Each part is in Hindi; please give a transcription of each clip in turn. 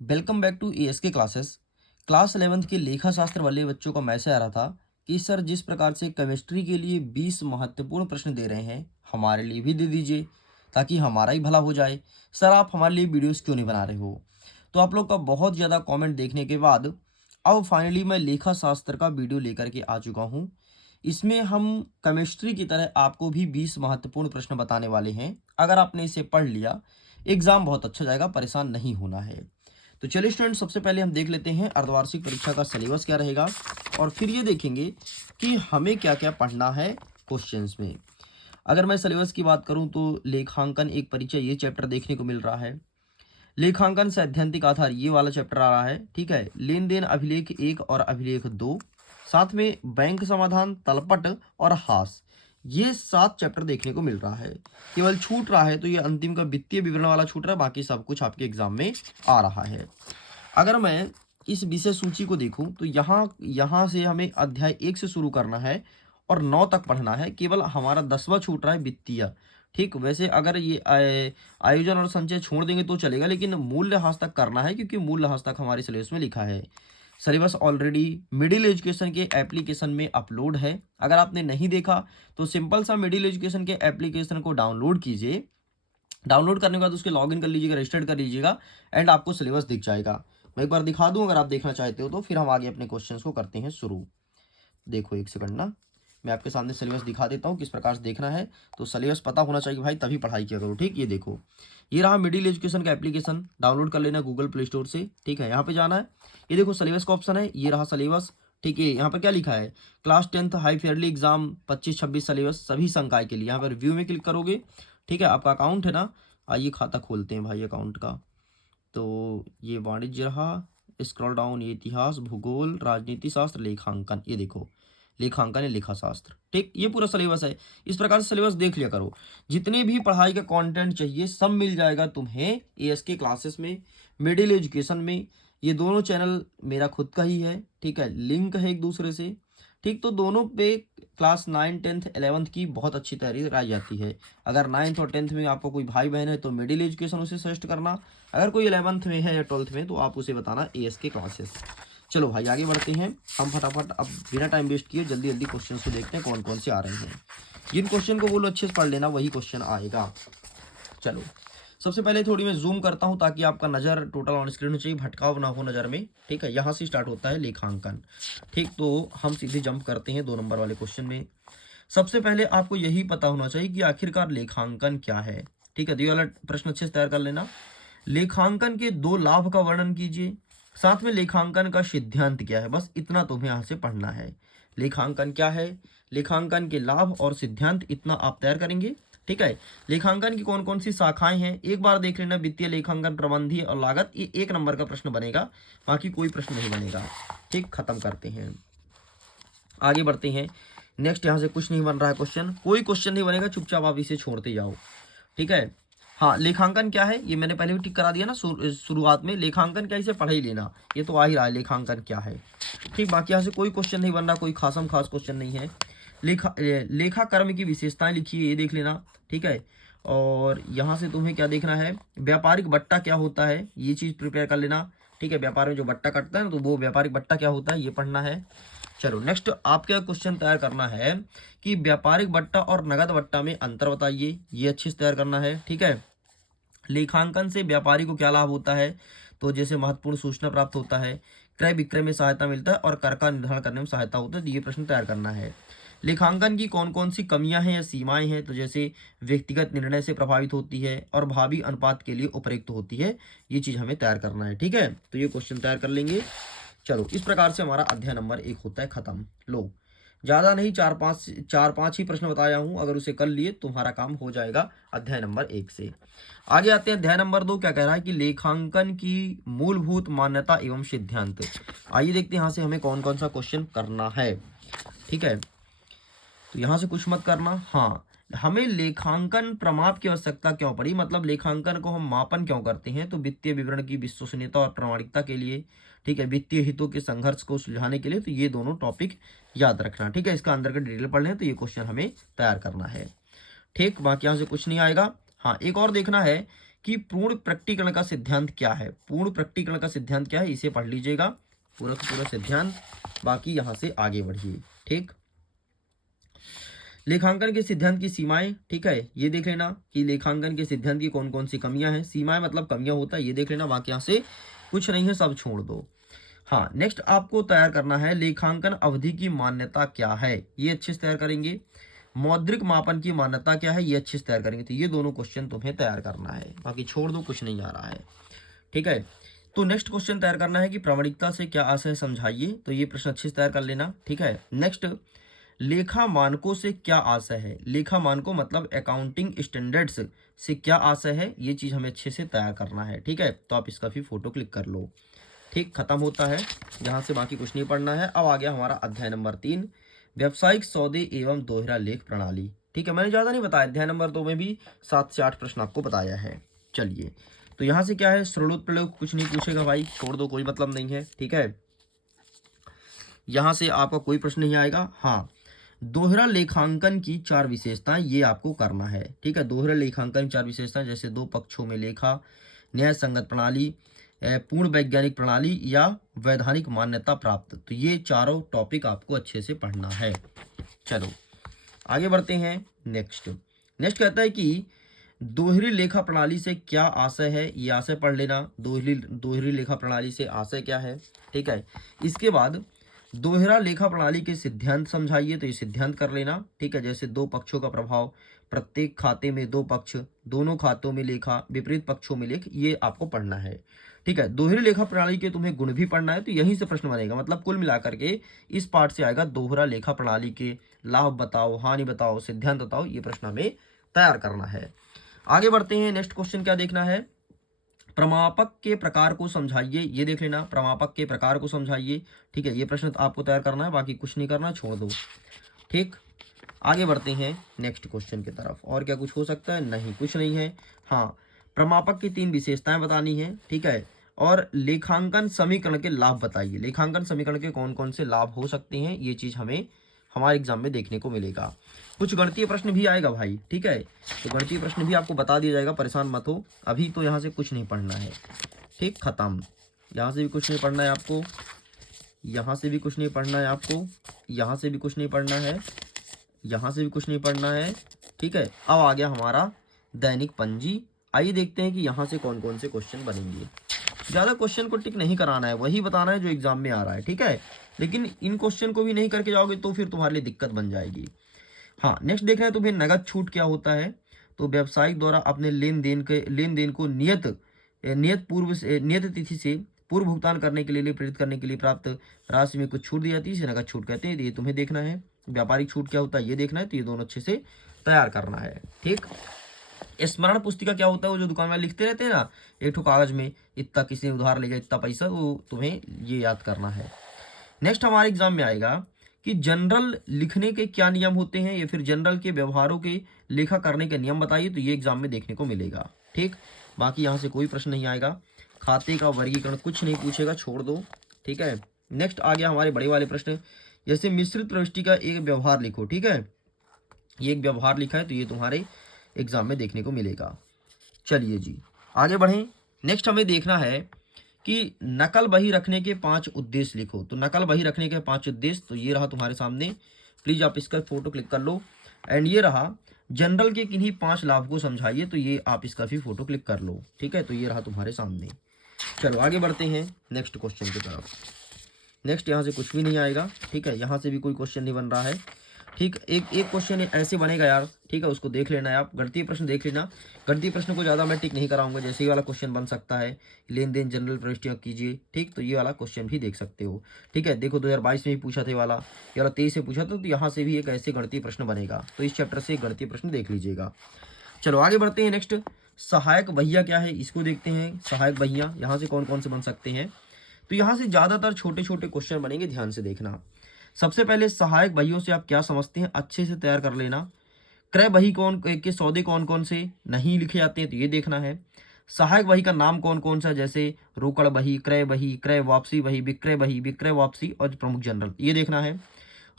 Welcome back to ASK classes. Class 11th के लेखा शास्त्र वाले बच्चों का मैसेज आ रहा था कि सर जिस प्रकार से केमिस्ट्री के लिए 20 महत्वपूर्ण प्रश्न दे रहे हैं, हमारे लिए भी दे दीजिए ताकि हमारा ही भला हो जाए। सर आप हमारे लिए वीडियोस क्यों नहीं बना रहे हो? तो आप लोग का बहुत ज़्यादा कमेंट देखने के बाद अब फाइनली मैं लेखा शास्त्र का वीडियो लेकर के आ चुका हूँ। इसमें हम केमिस्ट्री की तरह आपको भी 20 महत्वपूर्ण प्रश्न बताने वाले हैं। अगर आपने इसे पढ़ लिया, एग्ज़ाम बहुत अच्छा जाएगा, परेशान नहीं होना है। तो चलिए स्टूडेंट, सबसे पहले हम देख लेते हैं अर्धवार्षिक परीक्षा का सिलेबस क्या रहेगा और फिर ये देखेंगे कि हमें क्या क्या पढ़ना है क्वेश्चंस में। अगर मैं सिलेबस की बात करूं तो लेखांकन एक परिचय ये चैप्टर देखने को मिल रहा है। लेखांकन सैद्धांतिक आधार ये वाला चैप्टर आ रहा है। ठीक है, लेन देन अभिलेख 1 और अभिलेख 2, साथ में बैंक समाधान, तलपट और हास, ये 7 चैप्टर देखने को मिल रहा है। केवल छूट रहा है तो ये अंतिम का वित्तीय विवरण वाला छूट रहा है, बाकी सब कुछ आपके एग्जाम में आ रहा है। अगर मैं इस विषय सूची को देखूं तो यहाँ से हमें अध्याय 1 से शुरू करना है और 9 तक पढ़ना है। केवल हमारा 10वां छूट रहा है वित्तीय। ठीक, वैसे अगर ये आयोजन और संचय छोड़ देंगे तो चलेगा, लेकिन मूल्यह्रास तक करना है क्योंकि मूल्यह्रास तक हमारे सिलेबस में लिखा है। सिलेबस ऑलरेडी मिडिल एजुकेशन के एप्लीकेशन में अपलोड है। अगर आपने नहीं देखा तो सिंपल सा मिडिल एजुकेशन के एप्लीकेशन को डाउनलोड कीजिए। डाउनलोड करने के बाद उसके लॉगिन कर लीजिएगा, रजिस्टर्ड कर लीजिएगा एंड आपको सिलेबस दिख जाएगा। मैं एक बार दिखा दूं अगर आप देखना चाहते हो तो, फिर हम आगे अपने क्वेश्चंस को करते हैं शुरू। देखो एक सेकंड ना, मैं आपके सामने सिलेबस दिखा देता हूँ किस प्रकार से देखना है। तो सिलेबस पता होना चाहिए भाई, तभी पढ़ाई किया करो। ठीक, ये देखो, ये रहा मिडिल एजुकेशन का एप्लीकेशन, डाउनलोड कर लेना गूगल प्ले स्टोर से। ठीक है, यहाँ पे जाना है, ये देखो सिलेबस का ऑप्शन है, ये रहा सिलेबस। ठीक है, यहाँ पर क्या लिखा है, class 10th high Fairlie exam 25-26 syllabus सभी संकाय के लिए। यहाँ पर रिव्यू में क्लिक करोगे। ठीक है, आपका अकाउंट है ना, आइए खाता खोलते हैं भाई अकाउंट का। तो ये वाणिज्य रहा, स्क्रॉल डाउन, ये इतिहास, भूगोल, राजनीति शास्त्र, लेखांकन, ये देखो लेखांकन या लेखा शास्त्र। ठीक, ये पूरा सिलेबस है। इस प्रकार से सिलेबस देख लिया करो। जितने भी पढ़ाई का कंटेंट चाहिए सब मिल जाएगा तुम्हें एएसके क्लासेस में, मिडिल एजुकेशन में। ये दोनों चैनल मेरा खुद का ही है। ठीक है, लिंक है एक दूसरे से। ठीक, तो दोनों पे क्लास 9, 10th, 11th की बहुत अच्छी तैयारी कराई जाती है। अगर 9th और 10th में आपको कोई भाई बहन है तो मिडिल एजुकेशन उसे सजेस्ट करना। अगर कोई 11th में है या 12th में तो आप उसे बताना एएसके क्लासेस। चलो भाई आगे बढ़ते हैं। हम फटाफट अब बिना टाइम वेस्ट किए जल्दी जल्दी क्वेश्चन को देखते हैं कौन कौन से आ रहे हैं। जिन क्वेश्चन को बोलो अच्छे से पढ़ लेना वही क्वेश्चन आएगा। चलो, सबसे पहले थोड़ी मैं जूम करता हूं ताकि आपका नज़र टोटल ऑन स्क्रीन हो, चाहिए भटकाव ना हो नज़र में। ठीक है, यहाँ से स्टार्ट होता है लेखांकन। ठीक, तो हम सीधे जंप करते हैं 2 नंबर वाले क्वेश्चन में। सबसे पहले आपको यही पता होना चाहिए कि आखिरकार लेखांकन क्या है। ठीक है, तो ये वाला प्रश्न अच्छे से तैयार कर लेना। लेखांकन के 2 लाभ का वर्णन कीजिए, साथ में लेखांकन का सिद्धांत क्या है। बस इतना तुम्हें यहाँ से पढ़ना है। लेखांकन क्या है, लेखांकन के लाभ और सिद्धांत, इतना आप तैयार करेंगे। ठीक है, लेखांकन की कौन कौन सी शाखाएं हैं एक बार देख लेना, वित्तीय लेखांकन, प्रबंधीय और लागत, ये 1 नंबर का प्रश्न बनेगा, बाकी कोई प्रश्न नहीं बनेगा। ठीक, खत्म करते हैं, आगे बढ़ते हैं। नेक्स्ट यहाँ से कुछ नहीं बन रहा है क्वेश्चन, कोई क्वेश्चन नहीं बनेगा, चुपचाप आप इसे छोड़ते जाओ। ठीक है, हाँ, लेखांकन क्या है ये मैंने पहले भी टिक करा दिया ना शुरुआत में। लेखांकन क्या, इसे पढ़ ही लेना, ये तो आ ही रहा है लेखांकन क्या है। ठीक, बाकी यहाँ से कोई क्वेश्चन नहीं बन रहा, कोई खासम खास क्वेश्चन नहीं है। लेखा कर्म की विशेषताएं लिखिए, ये देख लेना। ठीक है, और यहाँ से तुम्हें क्या देखना है, व्यापारिक बट्टा क्या होता है, ये चीज़ प्रिपेयर कर लेना। ठीक है, व्यापार में जो बट्टा कटता है ना, तो वो व्यापारिक बट्टा क्या होता है ये पढ़ना है। चलो नेक्स्ट आपका क्वेश्चन तैयार करना है कि व्यापारिक बट्टा और नगद बट्टा में अंतर बताइए, ये अच्छे से तैयार करना है। ठीक है, लेखांकन से व्यापारी को क्या लाभ होता है, तो जैसे महत्वपूर्ण सूचना प्राप्त होता है, क्रय विक्रय में सहायता मिलता है और कर का निर्धारण करने में सहायता होता है। तो ये प्रश्न तैयार करना है। लेखांकन की कौन कौन सी कमियां हैं या सीमाएं हैं, तो जैसे व्यक्तिगत निर्णय से प्रभावित होती है और भावी अनुपात के लिए उपयुक्त होती है, ये चीज़ हमें तैयार करना है। ठीक है, तो ये क्वेश्चन तैयार कर लेंगे। चलो, इस प्रकार से हमारा अध्याय नंबर 1 होता है खत्म। लो, ज़्यादा नहीं, चार पाँच ही प्रश्न बताया हूँ, अगर उसे कर लिए तुम्हारा काम हो जाएगा अध्याय नंबर 1 से। आगे आते हैं अध्याय नंबर 2, क्या कह रहा है कि लेखांकन की मूलभूत मान्यता एवं सिद्धांत। आइए देखते हैं यहाँ से हमें कौन कौन सा क्वेश्चन करना है। ठीक है, तो यहाँ से कुछ मत करना। हाँ, हमें लेखांकन प्रमाप की आवश्यकता क्यों पड़ी, मतलब लेखांकन को हम मापन क्यों करते हैं, तो वित्तीय विवरण की विश्वसनीयता और प्रामाणिकता के लिए। ठीक है, वित्तीय हितों के संघर्ष को सुलझाने के लिए। तो ये दोनों टॉपिक याद रखना। ठीक है, इसका अंदर का डिटेल पढ़ लें तो ये क्वेश्चन हमें तैयार करना है। ठीक, बाकी यहाँ से कुछ नहीं आएगा। हाँ, एक और देखना है कि पूर्ण प्रकटीकरण का सिद्धांत क्या है। पूर्ण प्रकटीकरण का सिद्धांत क्या है, इसे पढ़ लीजिएगा पूरा का पूरा सिद्धांत, बाकी यहाँ से आगे बढ़िए। ठीक, लेखांकन के सिद्धांत की सीमाएं, ठीक है, ये देख लेना कि लेखांकन के सिद्धांत की कौन कौन सी कमियां हैं। सीमाएं मतलब कमियां होता है, ये देख लेना, बाकी यहाँ से कुछ नहीं है, सब छोड़ दो। हाँ, नेक्स्ट आपको तैयार करना है लेखांकन अवधि की मान्यता क्या है, ये अच्छे से तैयार करेंगे। मौद्रिक मापन की मान्यता क्या है, ये अच्छे से तैयार करेंगे। तो ये दोनों क्वेश्चन तुम्हें तैयार करना है, बाकी छोड़ दो, कुछ नहीं आ रहा है। ठीक है, तो नेक्स्ट क्वेश्चन तैयार करना है कि प्रामाणिकता से क्या आशय है, समझाइए। तो ये प्रश्न अच्छे से तैयार कर लेना। ठीक है, नेक्स्ट, लेखा मानकों से क्या आशय है। लेखा मानकों मतलब अकाउंटिंग स्टैंडर्ड्स से क्या आशय है, ये चीज़ हमें अच्छे से तैयार करना है। ठीक है, तो आप इसका भी फोटो क्लिक कर लो। ठीक, खत्म होता है यहाँ से, बाकी कुछ नहीं पढ़ना है। अब आ गया हमारा अध्याय नंबर 3, व्यावसायिक सौदे एवं दोहरा लेख प्रणाली। ठीक है, मैंने ज़्यादा नहीं बताया, अध्याय नंबर 2 में भी 7 से 8 प्रश्न आपको बताया है। चलिए, तो यहाँ से क्या है, श्रोत प्रयोग कुछ नहीं पूछेगा भाई, छोड़ दो, कोई मतलब नहीं है। ठीक है, यहाँ से आपका कोई प्रश्न नहीं आएगा। हाँ, दोहरा लेखांकन की 4 विशेषताएं, ये आपको करना है। ठीक है, दोहरा लेखांकन की 4 विशेषताएं, जैसे 2 पक्षों में लेखा, न्याय संगत प्रणाली, पूर्ण वैज्ञानिक प्रणाली या वैधानिक मान्यता प्राप्त। तो ये चारों टॉपिक आपको अच्छे से पढ़ना है। चलो आगे बढ़ते हैं। नेक्स्ट कहता है कि दोहरी लेखा प्रणाली से क्या आशय है, ये आशय पढ़ लेना। दोहरी लेखा प्रणाली से आशय क्या है। ठीक है, इसके बाद दोहरा लेखा प्रणाली के सिद्धांत समझाइए, तो ये सिद्धांत कर लेना। ठीक है, जैसे 2 पक्षों का प्रभाव, प्रत्येक खाते में 2 पक्ष, दोनों खातों में लेखा, विपरीत पक्षों में लेख, ये आपको पढ़ना है। ठीक है, दोहरी लेखा प्रणाली के तुम्हें गुण भी पढ़ना है, तो यहीं से प्रश्न बनेगा। मतलब कुल मिलाकर के इस पार्ट से आएगा दोहरा लेखा प्रणाली के लाभ बताओ, हानि बताओ, सिद्धांत बताओ, ये प्रश्न हमें तैयार करना है। आगे बढ़ते हैं। नेक्स्ट क्वेश्चन क्या देखना है, प्रमापक के प्रकार को समझाइए, ये देख लेना, प्रमापक के प्रकार को समझाइए। ठीक है, ये प्रश्न तो आपको तैयार करना है, बाकी कुछ नहीं करना, छोड़ दो। ठीक, आगे बढ़ते हैं नेक्स्ट क्वेश्चन की तरफ। और क्या कुछ हो सकता है, नहीं, कुछ नहीं है। हाँ, प्रमापक की 3 विशेषताएं बतानी है। ठीक है, और लेखांकन समीकरण के लाभ बताइए। लेखांकन समीकरण के कौन कौन से लाभ हो सकते हैं, ये चीज़ हमें हमारे एग्जाम में देखने को मिलेगा। कुछ गणितीय प्रश्न भी आएगा भाई। ठीक है, तो गणितीय प्रश्न भी आपको बता दिया जाएगा, परेशान मत हो। अभी तो यहाँ से कुछ नहीं पढ़ना है। ठीक, खत्म, यहाँ से भी कुछ नहीं पढ़ना है आपको, यहाँ से भी कुछ नहीं पढ़ना है आपको, यहाँ से भी कुछ नहीं पढ़ना है, यहाँ से भी कुछ नहीं पढ़ना है। ठीक है, अब आ गया हमारा दैनिक पंजी। आइए देखते हैं कि यहाँ से कौन कौन से क्वेश्चन बनेंगे। ज़्यादा क्वेश्चन को टिक नहीं कराना है, वही बताना है जो एग्जाम में आ रहा है। ठीक है, लेकिन इन क्वेश्चन को भी नहीं करके जाओगे तो फिर तुम्हारे लिए दिक्कत बन जाएगी। हाँ, नेक्स्ट देखना है तुम्हें नगद छूट क्या होता है। तो व्यवसायिक द्वारा अपने लेन देन को नियत तिथि से पूर्व भुगतान करने के लिए प्रेरित करने के लिए प्राप्त राशि में कुछ छूट दी जाती है, इसे नगद छूट कहते हैं। ये तुम्हें देखना है। व्यापारिक छूट क्या होता है, ये देखना है। तो ये दोनों अच्छे से तैयार करना है। ठीक, स्मरण पुस्तिका क्या होता है, वो जो दुकान में लिखते रहते हैं ना, एक ठो कागज में, इतना किसी ने उधार ले गया, इतना पैसा, वो तुम्हें ये याद करना है। नेक्स्ट हमारे एग्जाम में आएगा कि जनरल लिखने के क्या नियम होते हैं, या फिर जनरल के व्यवहारों के लेखा करने के नियम बताइए। तो ये एग्जाम में देखने को मिलेगा। ठीक, बाकी यहाँ से कोई प्रश्न नहीं आएगा। खाते का वर्गीकरण कुछ नहीं पूछेगा, छोड़ दो। ठीक है, नेक्स्ट आ गया हमारे बड़े वाले प्रश्न, जैसे मिश्रित प्रविष्टि का एक व्यवहार लिखो। ठीक है, ये एक व्यवहार लिखा है, तो ये तुम्हारे एग्जाम में देखने को मिलेगा। चलिए जी, आगे बढ़ें। नेक्स्ट हमें देखना है कि नकल बही रखने के 5 उद्देश्य लिखो। तो नकल बही रखने के 5 उद्देश्य, तो ये रहा तुम्हारे सामने, प्लीज आप इसका फोटो क्लिक कर लो। एंड ये रहा जनरल के किन्हीं 5 लाभ को समझाइए, तो ये आप इसका भी फोटो क्लिक कर लो। ठीक है, तो ये रहा तुम्हारे सामने। चलो आगे बढ़ते हैं नेक्स्ट क्वेश्चन की तरफ। नेक्स्ट यहाँ से कुछ भी नहीं आएगा। ठीक है, यहाँ से भी कोई क्वेश्चन नहीं बन रहा है। ठीक, एक क्वेश्चन ऐसे बनेगा यार। ठीक है, उसको देख लेना है आप, गणितीय प्रश्न देख लेना। गणितीय प्रश्न को ज़्यादा मैं टिक नहीं कराऊंगा, जैसे ही वाला क्वेश्चन बन सकता है, लेन देन जनरल प्रविष्टियाँ कीजिए। ठीक, तो ये वाला क्वेश्चन भी देख सकते हो। ठीक है, देखो 2022 में भी पूछा था ये वाला 23 में पूछा था, तो यहाँ से भी एक ऐसे गणितीय प्रश्न बनेगा। तो इस चैप्टर से गणितीय प्रश्न देख लीजिएगा। चलो आगे बढ़ते हैं। नेक्स्ट, सहायक बहिया क्या है, इसको देखते हैं। सहायक बहिया यहाँ से कौन कौन से बन सकते हैं, तो यहाँ से ज़्यादातर छोटे छोटे क्वेश्चन बनेंगे, ध्यान से देखना। सबसे पहले सहायक बहियों से आप क्या समझते हैं, अच्छे से तैयार कर लेना। क्रय बही के सौदे कौन कौन से नहीं लिखे जाते हैं, तो ये देखना है। सहायक बही का नाम कौन कौन सा, जैसे रोकड़ बही, क्रय वापसी बही, विक्रय वापसी और प्रमुख जनरल, ये देखना है।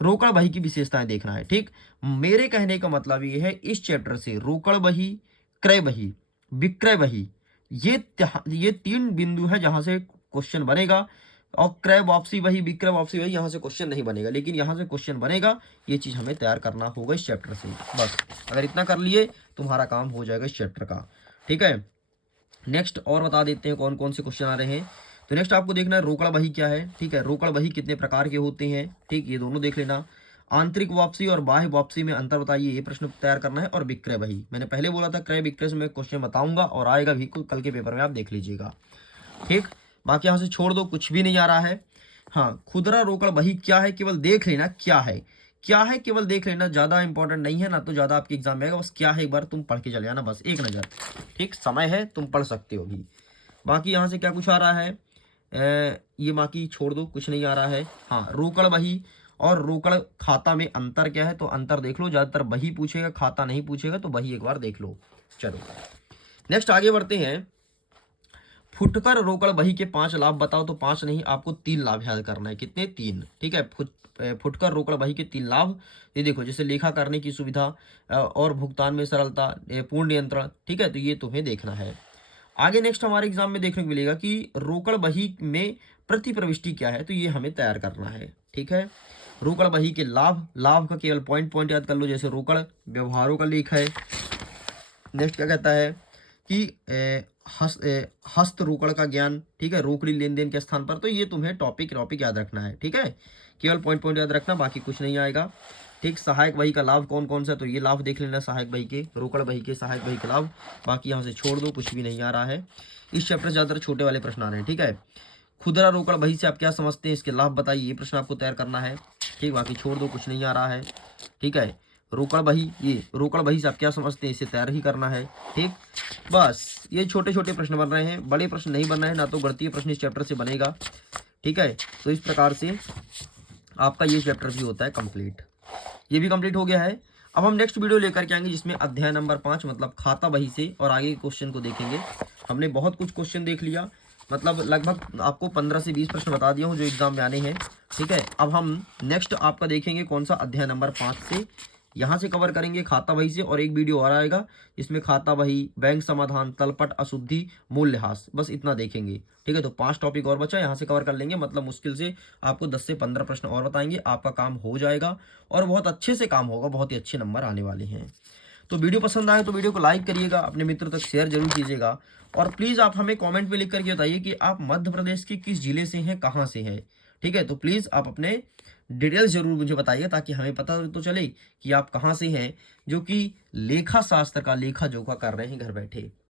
रोकड़ बही की विशेषताएं देखना है। ठीक, मेरे कहने का मतलब ये है, इस चैप्टर से रोकड़ बही, क्रय बही, विक्रय बही ये 3 बिंदु है जहां से क्वेश्चन बनेगा। और क्रय वापसी वही, विक्रय वापसी वही, यहाँ से क्वेश्चन नहीं बनेगा, लेकिन यहाँ से क्वेश्चन बनेगा। ये चीज़ हमें तैयार करना होगा इस चैप्टर से। बस अगर इतना कर लिए तुम्हारा काम हो जाएगा इस चैप्टर का। ठीक है, नेक्स्ट और बता देते हैं कौन कौन से क्वेश्चन आ रहे हैं। तो नेक्स्ट आपको देखना है रोकड़ बही क्या है। ठीक है, रोकड़ बही कितने प्रकार के होते हैं, ठीक, ये दोनों देख लेना। आंतरिक वापसी और बाह्य वापसी में अंतर बताइए, ये प्रश्न तैयार करना है। और विक्रय बही, मैंने पहले बोला था क्रय विक्रय से मैं क्वेश्चन बताऊंगा और आएगा भी, कल के पेपर में आप देख लीजिएगा। ठीक, बाकी यहाँ से छोड़ दो, कुछ भी नहीं आ रहा है। हाँ, खुदरा रोकड़ बही क्या है, केवल देख लेना क्या है, क्या है केवल देख लेना, ज़्यादा इंपॉर्टेंट नहीं है ना, तो ज़्यादा आपके एग्जाम में आएगा। बस क्या है एक बार तुम पढ़ के चले आना, बस एक नज़र। ठीक, समय है, तुम पढ़ सकते हो भी। बाकी यहाँ से क्या कुछ आ रहा है, ये बाकी छोड़ दो, कुछ नहीं आ रहा है। हाँ, रोकड़ बही और रोकड़ खाता में अंतर क्या है, तो अंतर देख लो। ज़्यादातर बही पूछेगा, खाता नहीं पूछेगा, तो बही एक बार देख लो। चलो नेक्स्ट आगे बढ़ते हैं। फुटकर रोकड़ बही के 5 लाभ बताओ, तो 5 नहीं, आपको 3 लाभ याद करना है। कितने? 3। ठीक है, फुटकर रोकड़ बही के 3 लाभ, ये देखो, जैसे लेखा करने की सुविधा, और भुगतान में सरलता, पूर्ण नियंत्रण। ठीक है, तो ये तुम्हें देखना है। आगे नेक्स्ट हमारे एग्जाम में देखने को मिलेगा कि रोकड़ बही में प्रति प्रविष्टि क्या है, तो ये हमें तैयार करना है। ठीक है, रोकड़ बही के लाभ, लाभ का केवल पॉइंट पॉइंट याद कर लो, जैसे रोकड़ व्यवहारों का लेख है। नेक्स्ट क्या कहता है कि हस्त रोकड़ का ज्ञान। ठीक है, रोकड़ी लेन देन के स्थान पर, तो ये तुम्हें टॉपिक याद रखना है। ठीक है, केवल पॉइंट पॉइंट याद रखना, बाकी कुछ नहीं आएगा। ठीक, सहायक बही का लाभ कौन कौन सा, तो ये लाभ देख लेना, सहायक बही के, रोकड़ बही के सहायक बही के लाभ। बाकी यहाँ से छोड़ दो, कुछ भी नहीं आ रहा है। इस चैप्टर से ज़्यादातर छोटे वाले प्रश्न आ रहे हैं। ठीक है, खुदरा रोकड़ बही से आप क्या समझते हैं, इसके लाभ बताइए, ये प्रश्न आपको तैयार करना है। ठीक, बाकी छोड़ दो, कुछ नहीं आ रहा है। ठीक है, रोकड़ बही, ये रोकड़ बही से आप क्या समझते हैं, इसे तैयार ही करना है। ठीक, बस ये छोटे छोटे प्रश्न बन रहे हैं, बड़े प्रश्न नहीं बन रहे हैं, ना तो गणितीय प्रश्न इस चैप्टर से बनेगा। ठीक है, तो इस प्रकार से आपका ये चैप्टर भी होता है कंप्लीट। ये भी कंप्लीट हो गया है। अब हम नेक्स्ट वीडियो लेकर के आएंगे, जिसमें अध्याय नंबर 5 मतलब खाता बही से और आगे के क्वेश्चन को देखेंगे। हमने बहुत कुछ क्वेश्चन देख लिया, मतलब लगभग आपको 15 से 20 प्रश्न बता दिया हूँ जो एग्जाम में आने हैं। ठीक है, अब हम नेक्स्ट आपका देखेंगे कौन सा, अध्याय नंबर 5 से, यहाँ से कवर करेंगे खाता बही से। और एक वीडियो और आएगा जिसमें खाता बही, बैंक समाधान, तलपट, अशुद्धि, मूल्यह्रास, बस इतना देखेंगे। ठीक है, तो 5 टॉपिक और बचा, यहाँ से कवर कर लेंगे। मतलब मुश्किल से आपको 10 से 15 प्रश्न और बताएंगे, आपका काम हो जाएगा और बहुत अच्छे से काम होगा, बहुत ही अच्छे नंबर आने वाले हैं। तो वीडियो पसंद आए तो वीडियो को लाइक करिएगा, अपने मित्रों तक शेयर जरूर कीजिएगा। और प्लीज़ आप हमें कमेंट में लिख करके बताइए कि आप मध्य प्रदेश के किस जिले से हैं, कहाँ से हैं। ठीक है, तो प्लीज़ आप अपने डिटेल्स जरूर मुझे बताइए, ताकि हमें पता तो चले कि आप कहाँ से हैं, जो कि लेखा शास्त्र का लेखा जोखा कर रहे हैं घर बैठे।